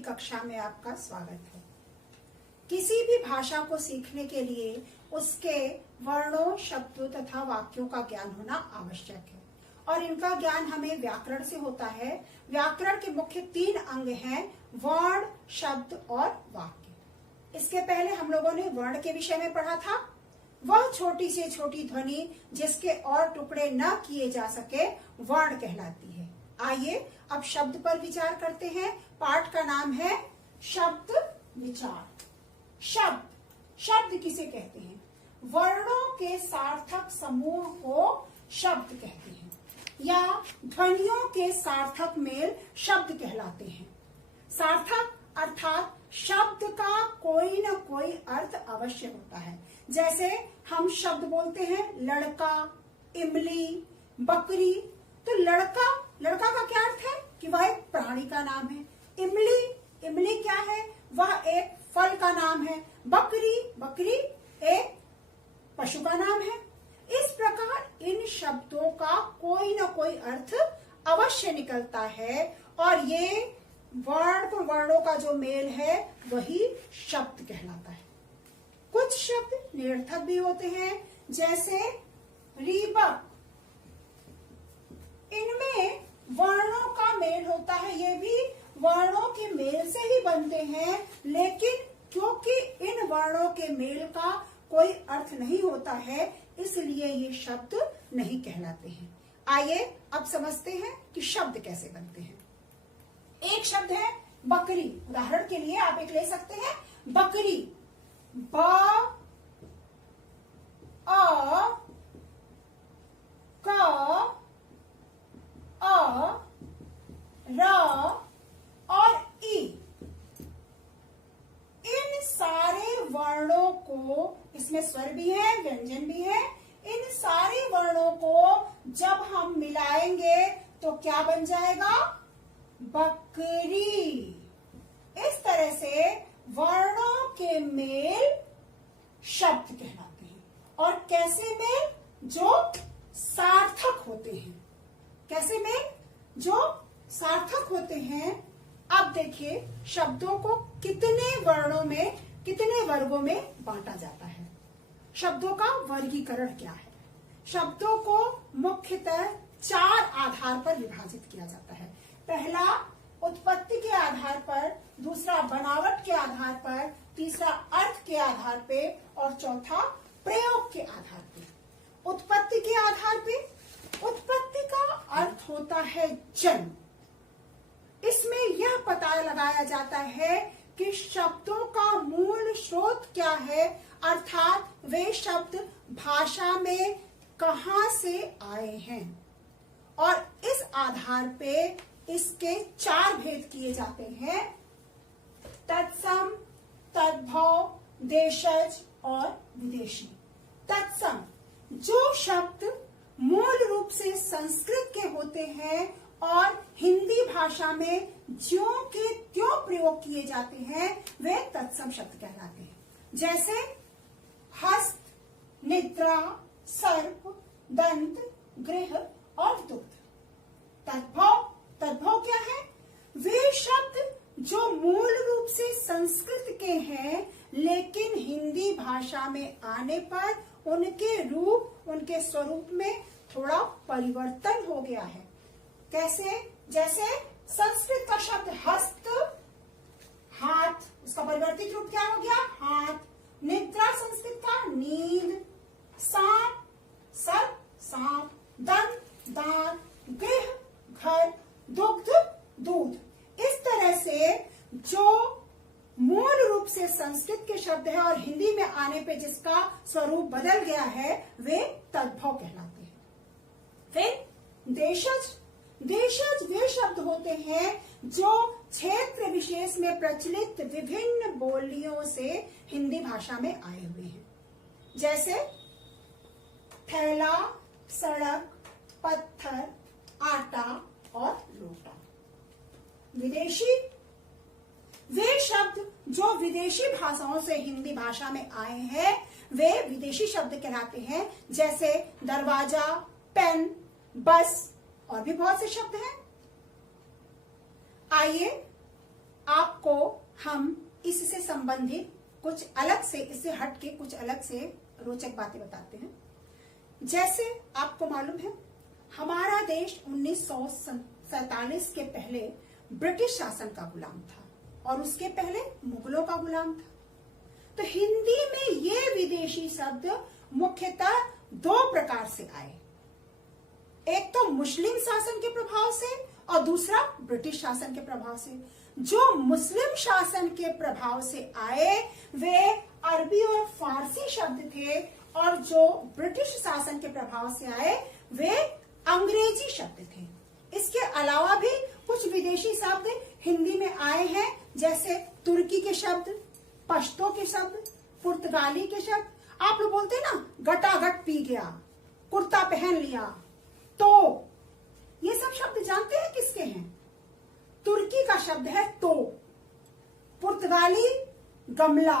की कक्षा में आपका स्वागत है। किसी भी भाषा को सीखने के लिए उसके वर्णों, शब्दों तथा वाक्यों का ज्ञान होना आवश्यक है और इनका ज्ञान हमें व्याकरण से होता है। व्याकरण के मुख्य 3 अंग हैं, वर्ण, शब्द और वाक्य। इसके पहले हम लोगों ने वर्ण के विषय में पढ़ा था। वह छोटी से छोटी ध्वनि जिसके और टुकड़े न किए जा सके वर्ण कहलाती है। आइए अब शब्द पर विचार करते हैं। पाठ का नाम है शब्द विचार। शब्द किसे कहते हैं? वर्णों के सार्थक समूह को शब्द कहते हैं या ध्वनियों के सार्थक मेल शब्द कहलाते हैं। सार्थक अर्थात शब्द का कोई न कोई अर्थ अवश्य होता है। जैसे हम शब्द बोलते हैं लड़का, इमली, बकरी। तो लड़का का क्या अर्थ है कि वह एक प्राणी का नाम है। इमली क्या है? वह एक फल का नाम है। बकरी एक पशु का नाम है। इस प्रकार इन शब्दों का कोई न कोई अर्थ अवश्य निकलता है और ये वर्णों का जो मेल है वही शब्द कहलाता है। कुछ शब्द निरर्थक भी होते हैं, जैसे रीबक। इनमें वर्णों का मेल होता है, ये भी वर्णों के मेल से ही बनते हैं, लेकिन क्योंकि इन वर्णों के मेल का कोई अर्थ नहीं होता है इसलिए ये शब्द नहीं कहलाते हैं। आइए अब समझते हैं कि शब्द कैसे बनते हैं। एक शब्द है बकरी। उदाहरण के लिए आप एक ले सकते हैं, बकरी। ब अ क अ र और ई। इन सारे वर्णों को, इसमें स्वर भी है, व्यंजन भी है, इन सारे वर्णों को जब हम मिलाएंगे तो क्या बन जाएगा? बकरी। इस तरह से वर्णों के मेल शब्द कहलाते हैं। और कैसे मेल? जो सार्थक होते हैं। कैसे मेल? जो सार्थक होते हैं। अब देखिए शब्दों को कितने वर्गों में बांटा जाता है। शब्दों का वर्गीकरण क्या है? शब्दों को मुख्यतः 4 आधार पर विभाजित किया जाता है। पहला उत्पत्ति के आधार पर, दूसरा बनावट के आधार पर, तीसरा अर्थ के आधार पे और चौथा प्रयोग के आधार पे। उत्पत्ति के आधार पे, उत्पत्ति का अर्थ होता है जन्म। इसमें यह पता लगाया जाता है कि शब्दों का मूल स्रोत क्या है, अर्थात वे शब्द भाषा में कहां से आए हैं। और इस आधार पे इसके 4 भेद किए जाते हैं, तत्सम, तद्भव, देशज और विदेशी। तत्सम, जो शब्द मूल रूप से संस्कृत के होते हैं और हिंदी भाषा में ज्यों के त्यों प्रयोग किए जाते हैं, वे तत्सम शब्द कहलाते हैं। जैसे हस्त, निद्रा, सर्प, दंत, गृह और दुग्ध। तद्भव क्या है? वे शब्द जो मूल रूप से संस्कृत के हैं लेकिन हिंदी भाषा में आने पर उनके स्वरूप में थोड़ा परिवर्तन हो गया है। कैसे? जैसे संस्कृत का शब्द हस्त, हाथ, उसका परिवर्तित रूप क्या हो गया? हाथ। निद्रा संस्कृत का नींद, सांप, सर्प, सांप, दंत, दांत, गृह, घर, दुग्ध, दूध। इस तरह से जो मूल रूप से संस्कृत के शब्द है और हिंदी में आने पे जिसका स्वरूप बदल गया है वे तद्भव कहलाते हैं। फिर देशज वे शब्द होते हैं जो क्षेत्र विशेष में प्रचलित विभिन्न बोलियों से हिंदी भाषा में आए हुए हैं। जैसे थैला, सड़क, पत्थर, आटा और लोटा। विदेशी, वे शब्द जो विदेशी भाषाओं से हिंदी भाषा में आए हैं वे विदेशी शब्द कहलाते हैं। जैसे दरवाजा, पेन, बस और भी बहुत से शब्द हैं। आइए आपको हम इससे संबंधित कुछ अलग से, इससे हट के कुछ अलग से रोचक बातें बताते हैं। जैसे आपको मालूम है, हमारा देश 1947 के पहले ब्रिटिश शासन का गुलाम था और उसके पहले मुगलों का गुलाम था। तो हिंदी में ये विदेशी शब्द मुख्यतः दो प्रकार से आए, एक तो मुस्लिम शासन के प्रभाव से और दूसरा ब्रिटिश शासन के प्रभाव से। जो मुस्लिम शासन के प्रभाव से आए वे अरबी और फारसी शब्द थे, और जो ब्रिटिश शासन के प्रभाव से आए वे अंग्रेजी शब्द थे। इसके अलावा भी कुछ विदेशी शब्द हिंदी में आए हैं, जैसे तुर्की के शब्द, पश्तो के शब्द, पुर्तगाली के शब्द। आप लोग बोलते हैं ना, गटागट पी गया, कुर्ता पहन लिया, तो ये सब शब्द जानते हैं किसके हैं? तुर्की का शब्द है तो, पुर्तगाली गमला,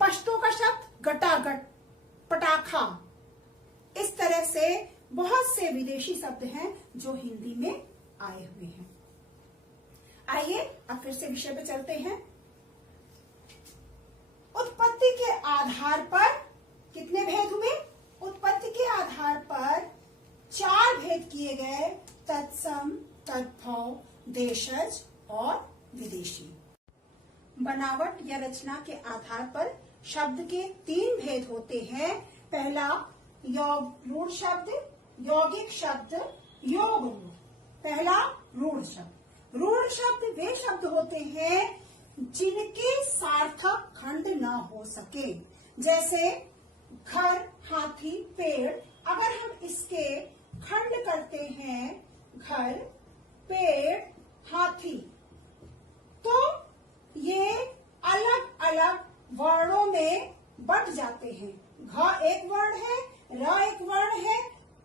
पश्तो का शब्द गटागट, पटाखा। इस तरह से बहुत से विदेशी शब्द हैं जो हिंदी में आए हुए हैं। आइए अब फिर से विषय पे चलते हैं। उत्पत्ति के आधार पर कितने भेद हुए? उत्पत्ति के आधार पर 4 भेद किए गए, तत्सम, तद्भव, देशज और विदेशी। बनावट या रचना के आधार पर शब्द के 3 भेद होते हैं। पहला रूढ़ शब्द, यौगिक शब्द, योग रूढ़। पहला रूढ़ शब्द। रूढ़ शब्द वे शब्द होते हैं जिनके सार्थक खंड ना हो सके, जैसे घर, हाथी, पेड़। अगर हम इसके खंड करते हैं, घर, पेड़, हाथी, तो ये अलग अलग वर्णों में बंट जाते हैं। घ एक वर्ण है, र एक वर्ण है,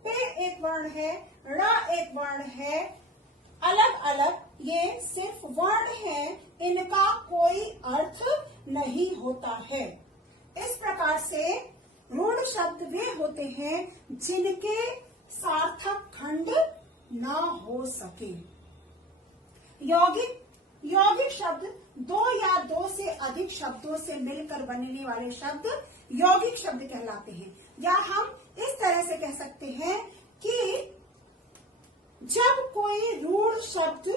पे एक वर्ण है, ड़ एक वर्ण है। अलग अलग ये सिर्फ वर्ण है, इनका कोई अर्थ नहीं होता है। इस प्रकार से रूढ़ शब्द वे होते हैं जिनके सार्थक खंड ना हो सके। यौगिक शब्द 2 या 2 से अधिक शब्दों से मिलकर बनने वाले शब्द यौगिक शब्द कहलाते हैं। या हम इस तरह से कह सकते हैं कि जब कोई रूढ़ शब्द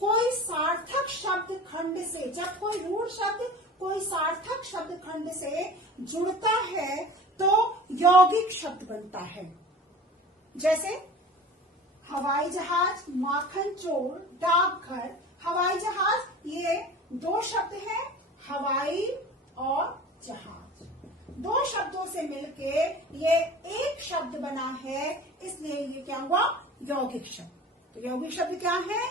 कोई सार्थक शब्द खंड से, जब कोई रूढ़ शब्द कोई सार्थक शब्द खंड से जुड़ता है तो यौगिक शब्द बनता है। जैसे हवाई जहाज, माखन चोर, डाकघर। हवाई जहाज ये 2 शब्द हैं, हवाई और जहाज। 2 शब्दों से मिलके ये एक शब्द बना है, इसलिए ये क्या हुआ? यौगिक शब्द। तो यौगिक शब्द क्या है?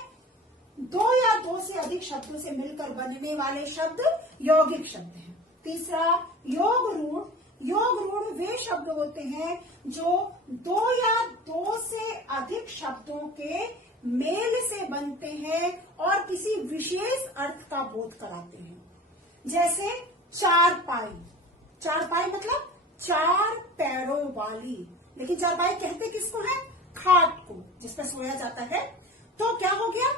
2 या 2 से अधिक शब्दों से मिलकर बनने वाले शब्द यौगिक शब्द हैं। तीसरा योग रूढ़। योग रूढ़ वे शब्द होते हैं जो 2 या 2 से अधिक शब्दों के मेल से बनते हैं और किसी विशेष अर्थ का बोध कराते हैं। जैसे चारपाई। चारपाई मतलब 4 पैरों वाली, लेकिन चारपाई कहते किसको है? खाट को, जिस पर सोया जाता है। तो क्या हो गया?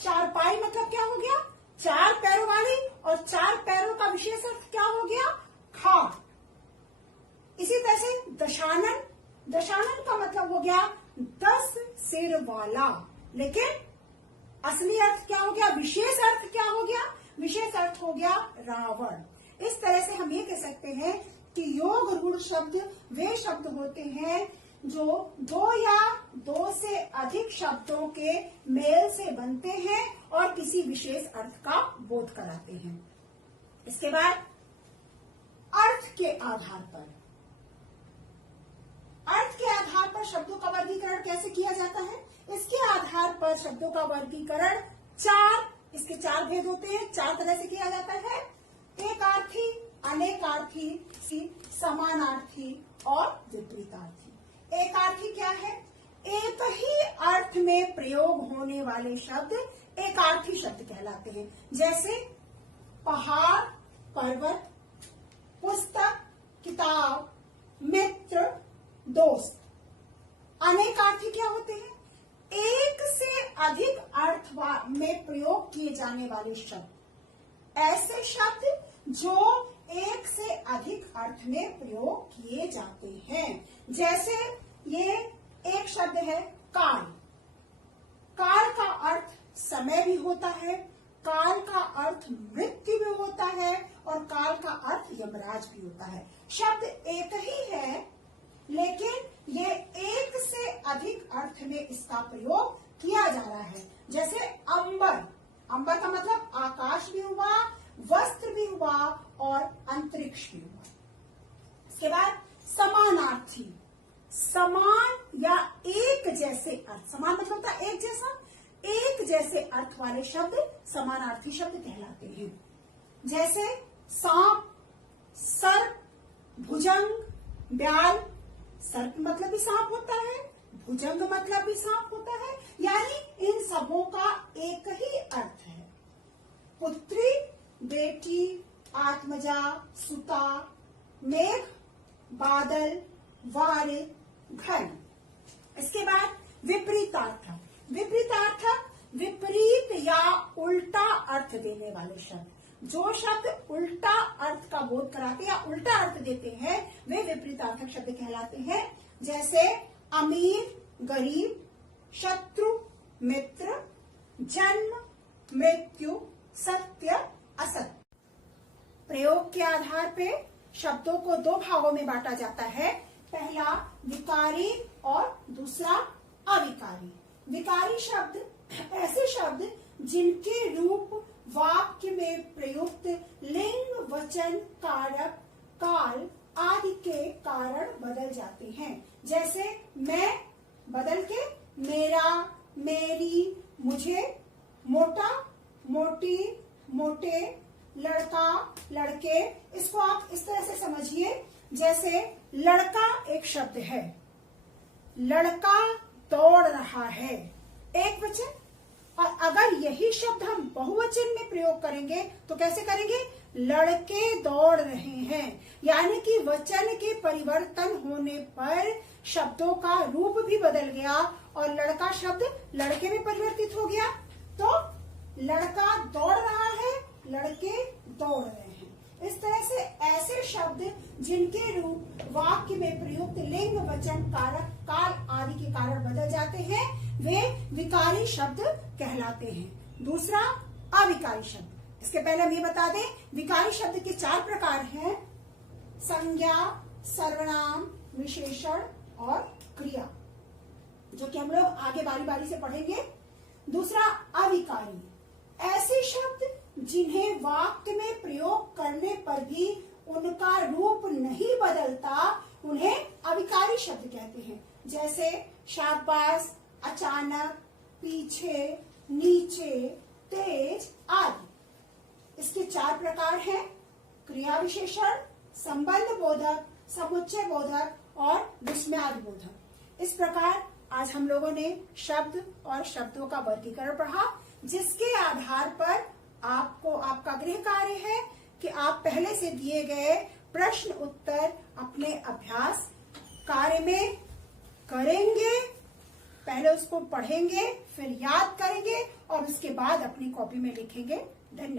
चारपाई मतलब क्या हो गया? 4 पैरों वाली, और 4 पैरों का विशेष अर्थ क्या हो गया? खाट। इसी तरह से दशानन। दशानन का मतलब हो गया 10 सिर वाला, लेकिन असली अर्थ क्या हो गया? विशेष अर्थ क्या हो गया? विशेष अर्थ हो गया रावण। इस तरह से हम ये कह सकते हैं कि योग रूढ़ शब्द वे शब्द होते हैं जो 2 या 2 से अधिक शब्दों के मेल से बनते हैं और किसी विशेष अर्थ का बोध कराते हैं। इसके बाद अर्थ के आधार पर, शब्दों का वर्गीकरण कैसे किया जाता है? इसके आधार पर शब्दों का वर्गीकरण 4, इसके 4 भेद होते हैं, 4 तरह से किया जाता है। एकार्थी, अनेकार्थी, समानार्थी और विपरीतार्थी। एकार्थी क्या है? एक ही अर्थ में प्रयोग होने वाले शब्द एकार्थी शब्द कहलाते हैं। जैसे पहाड़, पर्वत, पुस्तक, किताब, मित्र, दोस्त। अनेकार्थी क्या होते हैं? एक से अधिक अर्थ में प्रयोग किए जाने वाले शब्द, ऐसे शब्द जो एक से अधिक अर्थ में प्रयोग किए जाते हैं। जैसे ये एक शब्द है काल। काल का अर्थ समय भी होता है, काल का अर्थ मृत्यु भी होता है और काल का अर्थ यमराज भी होता है। शब्द एक ही है लेकिन ये एक से अधिक अर्थ में इसका प्रयोग किया जा रहा है। जैसे अंबर, अंबर का मतलब आकाश भी हुआ, वस्त्र भी हुआ और अंतरिक्ष भी हुआ। इसके बाद समानार्थी, समान या एक जैसे अर्थ, समान मतलब होता है एक जैसा, एक जैसे अर्थ वाले शब्द समानार्थी शब्द कहलाते हैं। जैसे सांप, सर्प, भुजंग, ब्याल। सर्प मतलब भी सांप होता है, भुजंग मतलब भी सांप होता है, यानी इन सबों का एक ही अर्थ है। पुत्री, बेटी, आत्मजा, सुता, मेघ, बादल, वारिद, घन। इसके बाद विपरीतार्थक, विपरीतार्थक विपरीत या उल्टा अर्थ देने वाले शब्द। जो शब्द उल्टा अर्थ का बोध कराते हैं या उल्टा अर्थ देते हैं वे विपरीतार्थक शब्द कहलाते हैं। जैसे अमीर, गरीब, शत्रु, मित्र, जन्म, मृत्यु, सत्य, असत्य। प्रयोग के आधार पे शब्दों को दो भागों में बांटा जाता है, पहला विकारी और दूसरा अविकारी। विकारी शब्द ऐसे शब्द जिनके रूप वाक्य में प्रयुक्त लिंग, वचन, कारक, काल आदि के कारण बदल जाते हैं। जैसे मैं बदल के मेरा, मेरी, मुझे, मोटा, मोटी, मोटे, लड़का, लड़के। इसको आप इस तरह से समझिए, जैसे लड़का एक शब्द है, लड़का दौड़ रहा है, एक वचन। और अगर यही शब्द हम बहुवचन में प्रयोग करेंगे तो कैसे करेंगे? लड़के दौड़ रहे हैं। यानी कि वचन के परिवर्तन होने पर शब्दों का रूप भी बदल गया और लड़का शब्द लड़के में परिवर्तित हो गया। तो लड़का दौड़ रहा है, लड़के दौड़ रहे हैं। इस तरह से ऐसे शब्द जिनके रूप वाक्य में प्रयुक्त लिंग, वचन, कारक, काल आदि के कारण बदल जाते हैं वे विकारी शब्द कहलाते हैं। दूसरा अविकारी शब्द। इसके पहले हम ये बता दें, विकारी शब्द के 4 प्रकार हैं, संज्ञा, सर्वनाम, विशेषण और क्रिया, जो कि हम लोग आगे बारी बारी से पढ़ेंगे। दूसरा अविकारी, ऐसे शब्द जिन्हें वाक्य में प्रयोग करने पर भी उनका रूप नहीं बदलता उन्हें अविकारी शब्द कहते हैं। जैसे शाबाश, अचानक, पीछे, नीचे, तेज आदि। इसके 4 प्रकार हैं, क्रिया विशेषण, संबंध बोधक, समुच्चय बोधक और विस्मयादि बोधक। इस प्रकार आज हम लोगों ने शब्द और शब्दों का वर्गीकरण पढ़ा, जिसके आधार पर आपको आपका गृह कार्य है कि आप पहले से दिए गए प्रश्न उत्तर अपने अभ्यास कार्य में करेंगे। पहले उसको पढ़ेंगे, फिर याद करेंगे और उसके बाद अपनी कॉपी में लिखेंगे। धन्यवाद।